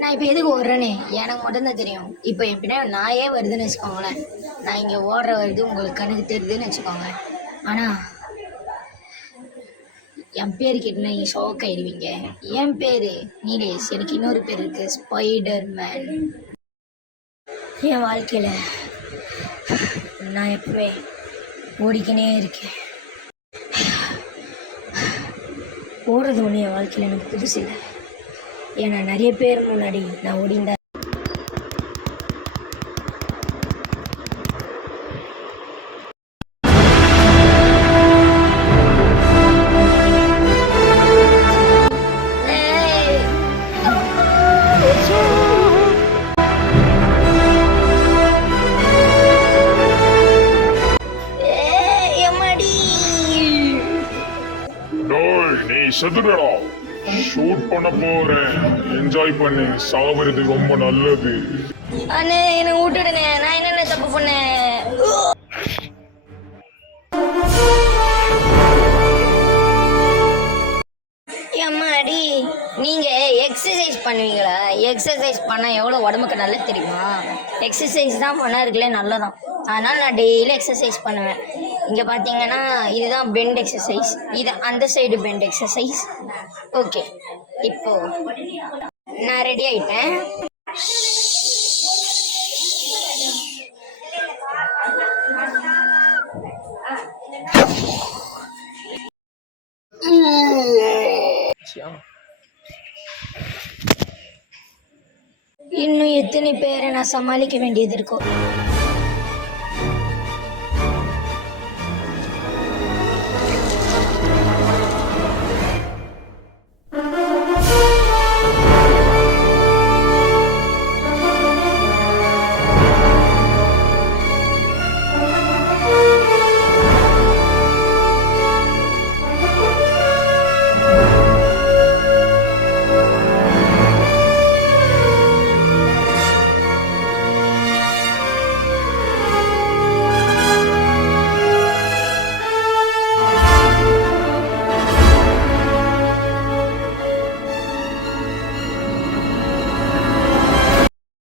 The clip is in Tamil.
நான் இப்போ எதுக்கு ஓடுறேன்னு எனக்கு மட்டும்தான் தெரியும். இப்போ எப்படின்னா நாயே வருதுன்னு வச்சுக்கோங்களேன், நான் இங்கே ஓடுற வருது உங்களுக்கு கணக்கு தெரியுதுன்னு வச்சுக்கோங்க. ஆனால் என் பேர் கேட்டுனா நீங்கள் ஷாக் ஆயிடுவீங்க. என் பேர் நீலேஷ். எனக்கு இன்னொரு பேர் இருக்குது, ஸ்பைடர் மேன். என் வாழ்க்கையில் நான் எப்பவே ஓடிக்கினே இருக்கேன். ஓடுறது ஒன்று என் வாழ்க்கையில் எனக்கு புதுசு இல்லை. ஏன்னா நிறைய பேர் முன்னாடி நான் ஓடிந்தேன். நீ செதுடா, ஷூட் பண்ண போறேன். என்ஜாய் பண்ணு, சாவுறது ரொம்ப நல்லது. அண்ணே என்னை விட்டுடுங்க, நான் என்னென்ன தப்பு பண்ணேன்? அம்மாடி, நீங்க எக்ஸசைஸ் பண்ணுவீங்களா? எக்ஸசைஸ் பண்ணா எவ்வளவு உடம்புக்கு நல்லது தெரியுமா? எக்ஸசைஸ் தான் பண்ணா இருக்குல்ல நல்லதான். அதனால நான் டெய்லி எக்ஸசைஸ் பண்ணுவேன். இங்க பாத்தீங்கன்னா இதுதான் பெண்ட் எக்ஸசைஸ், இது அந்த சைடு பெண்ட் எக்ஸசைஸ். ஓகே, இப்போ நான் ரெடி ஆயிட்டேன். இன்னும் எத்தனை பேரை நான் சமாளிக்க வேண்டியது இருக்கும்?